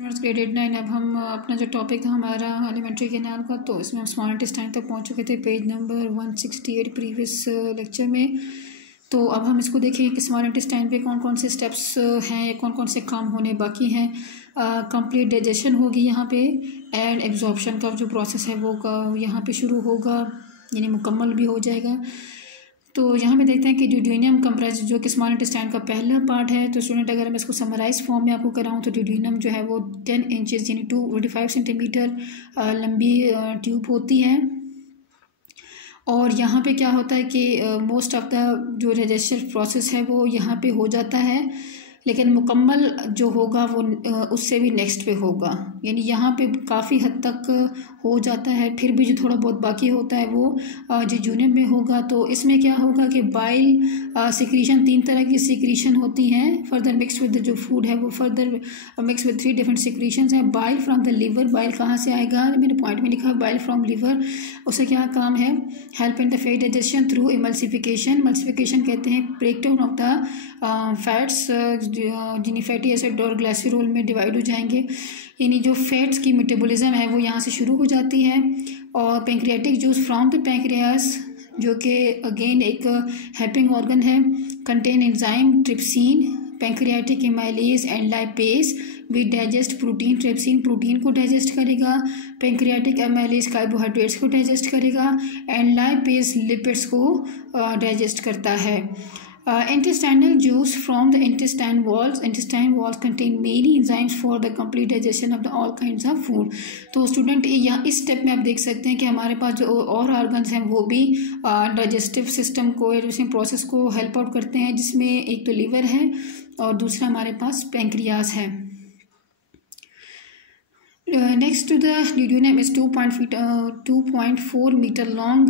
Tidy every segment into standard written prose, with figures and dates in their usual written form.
Grade 8-9। अब हम अपना जो टॉपिक था हमारा एलिमेंट्री कैनाल का, तो इसमें हम स्मॉल इंटेस्टाइन तक पहुंच चुके थे, पेज नंबर 168 प्रीवियस लेक्चर में। तो अब हम इसको देखेंगे कि स्मॉल इंटेस्टाइन पे कौन कौन से स्टेप्स हैं या कौन कौन से काम होने बाकी हैं। कंप्लीट डाइजेशन होगी यहाँ पे, एंड एब्जॉर्प्शन का जो प्रोसेस है वो यहाँ पे शुरू होगा, यानी मुकम्मल भी हो जाएगा। तो यहाँ पे देखते हैं कि ड्यूडेनियम कंप्रेस जो कि स्मॉल इंटेस्टाइन का पहला पार्ट है। तो स्टूडेंट अगर मैं इसको समराइज फॉर्म में आपको कराऊँ तो ड्यूडेनियम जो है वो 10 इंचज़ यानी 225 सेंटीमीटर लंबी ट्यूब होती है। और यहाँ पे क्या होता है कि मोस्ट ऑफ द जो डाइजेस्टिव प्रोसेस है वो यहाँ पे हो जाता है, लेकिन मुकम्मल जो होगा वो उससे भी नेक्स्ट पे होगा, यानी यहाँ पे काफ़ी हद तक हो जाता है। फिर भी जो थोड़ा बहुत बाकी होता है वो जेजुनियम में होगा। तो इसमें क्या होगा कि बाइल सिक्रीशन, 3 तरह की सिक्रीशन होती हैं, फर्दर मिक्स विद जो फूड है वो further mix with 3 different secretions हैं। Bile from the liver, bile कहाँ से आएगा, मैंने पॉइंट में लिखा है बाइल फ्रॉम लिवर। उसका क्या काम है, help in the fat digestion through emulsification. Emulsification कहते हैं break down of the fats, जिन्हें फैटी एसिड और ग्लाइसरॉल में डिवाइड हो जाएंगे, यानी जो फैट्स की मेटाबॉलिज्म है वो यहाँ से शुरू हो जाती है। और pancreatic juice from the pancreas, जो कि अगेन एक हेल्पिंग ऑर्गन है, contain enzyme trypsin, pancreatic amylase and lipase with digest protein. Trypsin protein को डाइजेस्ट करेगा, पैंक्रियाटिक एमाइलेज कार्बोहाइड्रेट्स को डाइजेस्ट करेगा, एंड लाइपेज लिपिड्स को डाइजेस्ट करता है। Intestinal juice from the intestine walls. Intestine walls contain many enzymes for the complete digestion of the all kinds of food. तो student यहाँ इस step में आप देख सकते हैं कि हमारे पास जो और ऑर्गन्स हैं वो भी डाइजेस्टिव सिस्टम को या डाइजेस्टिव प्रोसेस को हेल्प आउट करते हैं, जिसमें एक तो लीवर है और दूसरा हमारे पास पैंक्रियास है। Next to the duodenum is 2.4 metre long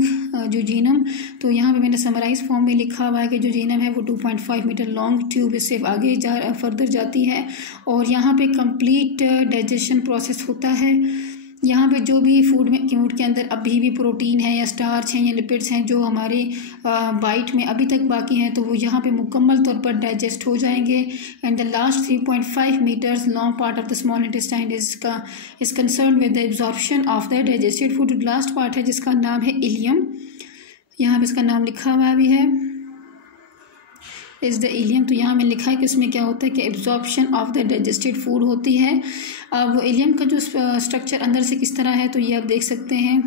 duodenum. तो यहाँ पे मैंने समराइज फॉर्म में लिखा हुआ है कि ड्यूडेनियम है वो 2.5 मीटर लॉन्ग ट्यूब इससे आगे फर्दर जाती है, और यहाँ पे कंप्लीट डाइजेशन प्रोसेस होता है। यहाँ पे जो भी फूड के अंदर अभी भी प्रोटीन है या स्टार्च हैं या लिपिड्स हैं जो हमारे बाइट में अभी तक बाकी हैं, तो वो यहाँ पे मुकम्मल तौर पर डाइजेस्ट हो जाएंगे। And the last 3.5 metres long part of the small intestine is concern with the absorption of the digested food. Last part है जिसका नाम है इलियम, यहाँ पे इसका नाम लिखा हुआ भी है, इज़ द इलियम। तो यहाँ में लिखा है कि उसमें क्या होता है कि absorption of the digested food होती है। अब इलियम का जो स्ट्रक्चर अंदर से किस तरह है, तो ये आप देख सकते हैं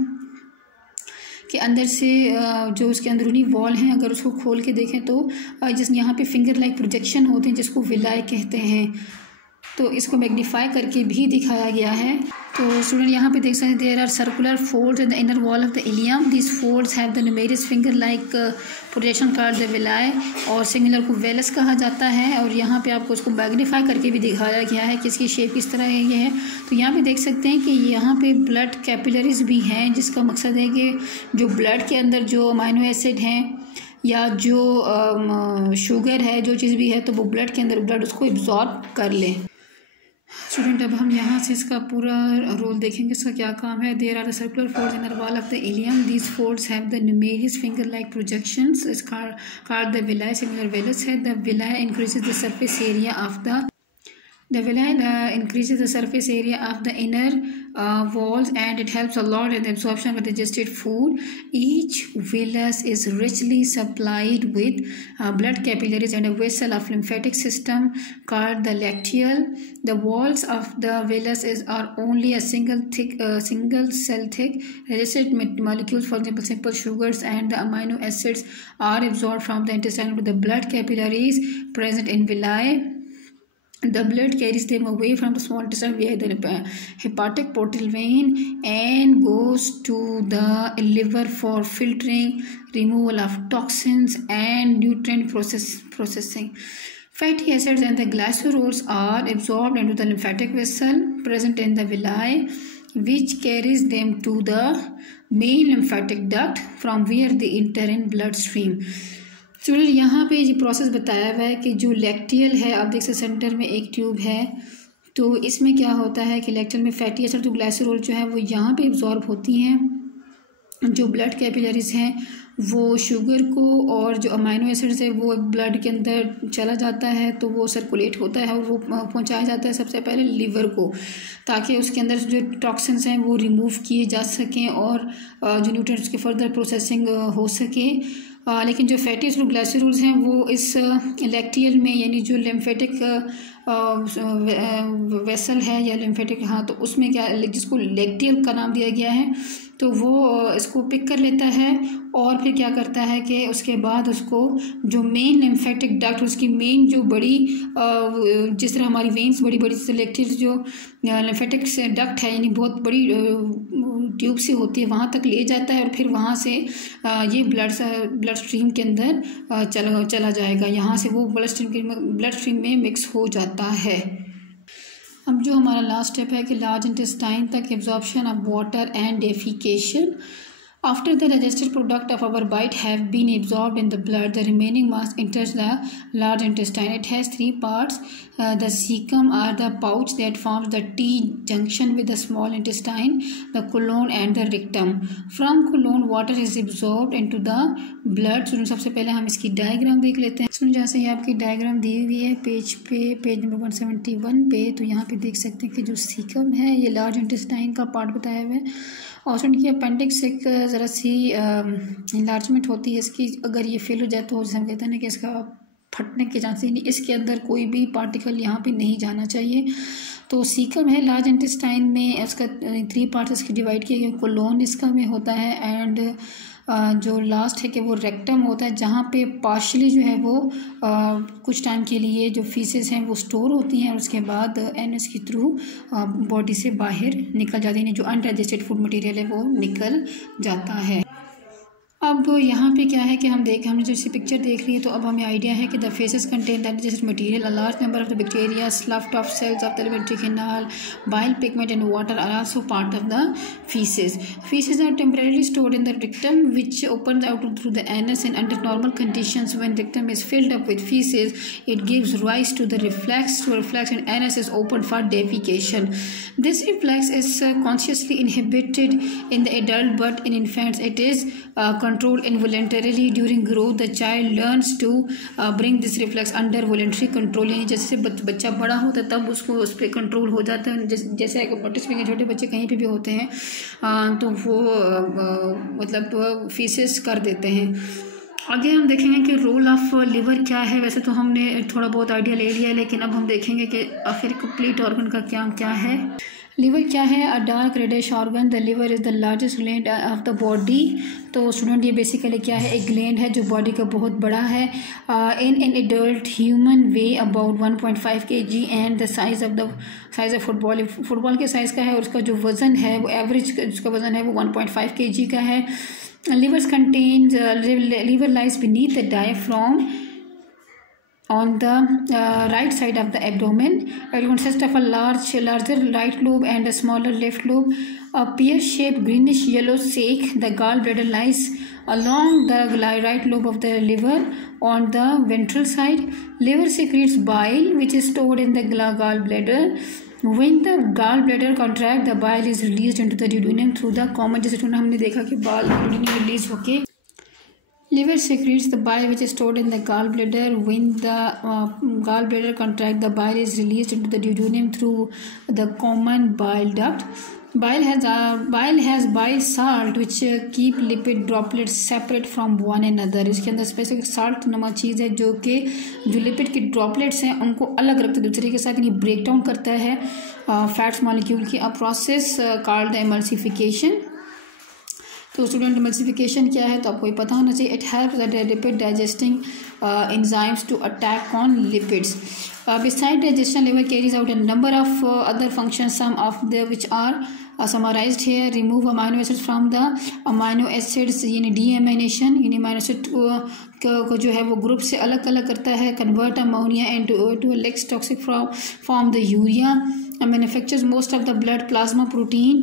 कि अंदर से जो उसके अंदरूनी वॉल हैं, अगर उसको खोल के देखें तो जिस यहाँ पे फिंगर लाइक प्रोजेक्शन होते हैं जिसको विलाय कहते हैं, तो इसको मैग्नीफाई करके भी दिखाया गया है। तो स्टूडेंट यहाँ पे देख सकते हैं there are circular folds in the inner wall of the ileum. This folds have the numerous finger like projection called the villi, और सिमिलर को वेलस कहा जाता है। और यहाँ पे आपको उसको मैग्नीफाई करके भी दिखाया गया है कि इसकी शेप किस तरह ये है। तो यहाँ पे देख सकते हैं कि यहाँ पे ब्लड कैपिलरीज भी हैं, जिसका मकसद है कि जो ब्लड के अंदर जो अमाइनो एसिड हैं या जो शुगर है, जो चीज़ भी है, तो वो ब्लड के अंदर ब्लड उसको एब्जॉर्ब कर ले। स्टूडेंट अब हम यहाँ से इसका पूरा रोल देखेंगे, इसका क्या काम है। There are the circular folds in the wall of the ileum. These folds have the numerous finger like projections is called the villi. Similar वेलस है। The villi increases the surface area of the villi increases the surface area of the inner walls, and it helps a lot in the absorption of digested food. Each villus is richly supplied with blood capillaries and a vessel of lymphatic system called the lacteal. The walls of the villus are only a single cell thick. Digested molecules, for example simple sugars and the amino acids, are absorbed from the intestine to the blood capillaries present in villi. The blood carries them away from the small intestine via the hepatic portal vein and goes to the liver for filtering, removal of toxins and nutrient processing. Fatty acids and the glycerols are absorbed into the lymphatic vessel present in the villi, which carries them to the main lymphatic duct from where they enter in bloodstream. Student यहाँ पे ये process बताया हुआ है कि जो lacteal है, आप देख सकते सेंटर में एक ट्यूब है, तो इसमें क्या होता है कि लैक्टियल में फैटी एसिड तो ग्लाइसरॉल जो है वो यहाँ पे एब्जॉर्ब होती हैं, जो ब्लड कैपिलरीज हैं वो शुगर को और जो अमाइनो एसिड्स है वो ब्लड के अंदर चला जाता है, तो वो सर्कुलेट होता है और वो पहुंचाया जाता है सबसे पहले लिवर को, ताकि उसके अंदर जो टॉक्सिन्स हैं वो रिमूव किए जा सकें और जो न्यूट्रिएंट्स की फर्दर प्रोसेसिंग हो सके। लेकिन जो फैटी एसिड ग्लाइसरोल्स हैं वो इस लैक्टियल में, यानी जो लिम्फेटिक वेसल है या लिम्फेटिक, हाँ, तो उसमें क्या, जिसको लैक्टियल का नाम दिया गया है, तो वो इसको पिक कर लेता है और फिर क्या करता है कि उसके बाद उसको जो मेन लिम्फेटिक डक्ट, उसकी मेन जो बड़ी, जिस तरह हमारी वेन्स बड़ी बड़ी सिलेक्टिव जो लिम्फेटिक डक्ट है, यानी बहुत बड़ी ट्यूब सी होती है, वहाँ तक ले जाता है और फिर वहाँ से ये ब्लड स्ट्रीम के अंदर चला जाएगा। यहाँ से वो ब्लड स्ट्रीम में मिक्स हो जाता है। अब जो हमारा लास्ट स्टेप है कि लार्ज इंटेस्टाइन तक absorption of water and defecation. After the digested product of our bite have been absorbed in the blood, the remaining mass enters the large intestine. It has three parts. The cecum are the pouch that forms the T-junction with the small intestine, the colon and the rectum. From colon, water is absorbed into the blood. सुनो, सबसे पहले हम इसकी diagram देख लेते हैं। सुनो, जैसे ये आपकी डायग्राम दी हुई है पेज नंबर 171 पे, तो यहाँ पे देख सकते हैं कि जो सीकम है ये लार्ज इंटेस्टाइन का पार्ट बताया हुआ है और उनकी अपेंडिक्स एक ज़रा सी इन्लार्जमेंट होती है इसकी। अगर ये फेल हो जाए तो जैसे हम कहते हैं ना कि इसका फटने के चांसेस नहीं, इसके अंदर कोई भी पार्टिकल यहाँ पे नहीं जाना चाहिए। तो सीकम है लार्ज इंटेस्टाइन में, उसका 3 पार्ट्स इसके डिवाइड किए गए। कोलोन इसका में होता है एंड जो लास्ट है कि वो रेक्टम होता है, जहाँ पे पार्शली जो है वो कुछ टाइम के लिए जो फीसेस हैं वो स्टोर होती हैं और उसके बाद एनएस के थ्रू बॉडी से बाहर निकल जाती है, जो अनडाइजेस्टेड फूड मटेरियल है वो निकल जाता है। अब यहाँ पे क्या है कि हमने जैसे पिक्चर देख ली है, तो अब हमें आइडिया है कि the faeces contain the digested material, a large number of the bacteria, sloughed off cells of the alimentary canal, bile pigment and water are also part of the feces. Feces are temporarily stored in the rectum, which opens out through the anus, and under normal conditions, when rectum is filled up with feces, it gives rise to the reflex. And anus is opened for defecation. This reflex is consciously inhibited in the adult, but in infants it is controlled involuntarily. During growth, the child learns to bring this reflex under voluntary control. यानी जैसे बच्चा बड़ा होता है तब उसको उस पर कंट्रोल हो जाता है। जैसे अगर नोटिस भी छोटे बच्चे कहीं पे भी होते हैं तो वो मतलब फीसेस कर देते हैं। आगे हम देखेंगे कि रोल ऑफ लिवर क्या है। वैसे तो हमने थोड़ा बहुत आइडिया ले लिया है, लेकिन अब हम देखेंगे कि आखिर कंप्लीट ऑर्गन का क्या है। लिवर क्या है? A dark reddish organ. The liver is the largest gland of the body. तो स्टूडेंट ये बेसिकली क्या है? एक ग्लैंड है जो बॉडी का बहुत बड़ा है। In an adult human way about 1.5 kg and the size of football के साइज़ का है, और उसका जो वज़न है वो एवरेज उसका वज़न है वो 1.5 kg का है। liver lies beneath the diaphragm on the right side of the abdomen. It consists of a larger right lobe and a smaller left lobe. A pear-shaped greenish yellow sac, the gallbladder, lies along the right lobe of the liver on the ventral side. Liver secretes bile, which is stored in the gallbladder. When the gallbladder contracts, the bile is released into the duodenum through the common, जैसे हमने देखा कि बाल duodenum release होके liver secretes the bile which is stored in the gallbladder. When the gallbladder contracts, the bile is released into the duodenum through the common bile duct. Bile has bile salt which keep lipid droplets separate from one another. इसके अंदर specific salt नामक चीज़ है जो कि जो lipid के droplets हैं उनको अलग रखते हैं दूसरे के साथ, यानी ब्रेक डाउन करता है फैट्स मॉलिक्यूल की। A process called the emulsification. तो स्टूडेंट एमल्सिफिकेशन क्या है तो आपको ये पता होना चाहिए। It helps the lipid digesting enzymes to attack on lipids. Besides digestion, liver carries out a number of other functions, some of which are summarized here. Remove amino acids from the amino acids, यानी deamination, यानी amino acid को जो है वो group से अलग अलग करता है। Convert ammonia into a less toxic form, the urea. Manufactures most of the blood plasma protein,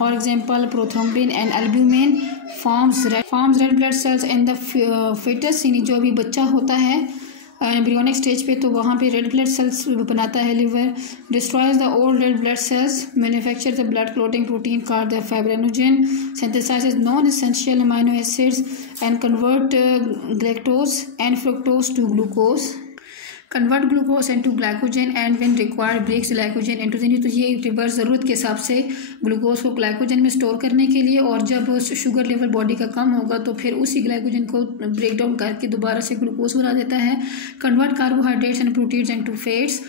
for example prothrombin and albumin. Forms red blood cells in the fetus, यानी जो अभी बच्चा होता है एम्ब्रियोनिक स्टेज पे तो वहाँ पे रेड ब्लड सेल्स बनाता है liver, destroys the old red blood cells, manufacture the blood clotting protein called the fibrinogen, synthesises non essential amino acids and convert galactose and fructose to glucose, convert glucose into glycogen and when required breaks glycogen into the, तो ये reverse ज़रूरत के हिसाब से glucose को glycogen में store करने के लिए, और जब शुगर लेवल बॉडी का कम होगा तो फिर उसी ग्लाइकोजन को ब्रेक डाउन करके दोबारा से ग्लूकोज बना देता है, convert carbohydrates and proteins into fats,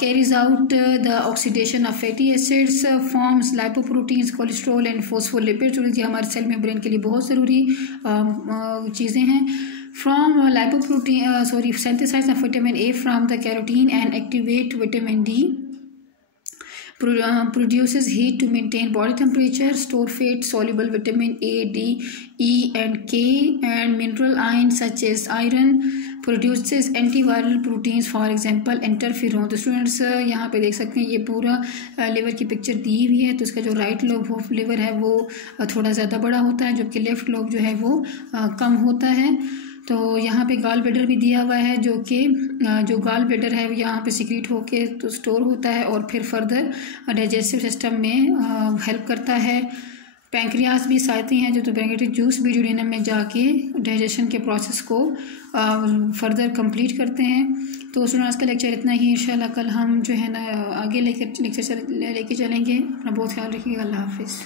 carries out the oxidation of fatty acids, forms lipoproteins, cholesterol and phospholipids, जो कि हमारे सेल मेम्ब्रेन के लिए बहुत ज़रूरी चीज़ें हैं. From lipoprotein synthesize of vitamin A from the carotene and activate vitamin D, produces heat to maintain body temperature, store fat, soluble vitamin A, D, E and K and mineral ions such as iron, produces antiviral proteins for example interferon. तो students यहाँ पे देख सकते हैं ये पूरा liver की picture दी हुई है. तो इसका जो राइट लोब ऑफ लिवर है वो थोड़ा ज़्यादा बड़ा होता है, जबकि लेफ्ट लोब जो है वो कम होता है. तो यहाँ पे गॉल ब्लैडर भी दिया हुआ है, जो कि जो गॉल ब्लैडर है यहाँ पे सिक्रीट होके तो स्टोर होता है और फिर फर्दर डाइजेस्टिव सिस्टम में हेल्प करता है. पैंक्रियास भी साथी हैं जो, तो पैंक्रियाटिक जूस भी ड्यूडेनम में जाके डाइजेशन के प्रोसेस को फर्दर कंप्लीट करते हैं. तो स्टूडेंट्स का लेक्चर इतना ही. इंशाल्लाह कल हम जो है ना आगे लेके चलेंगे. अपना बहुत ख्याल रखिएगा. अल्लाह हाफिज़.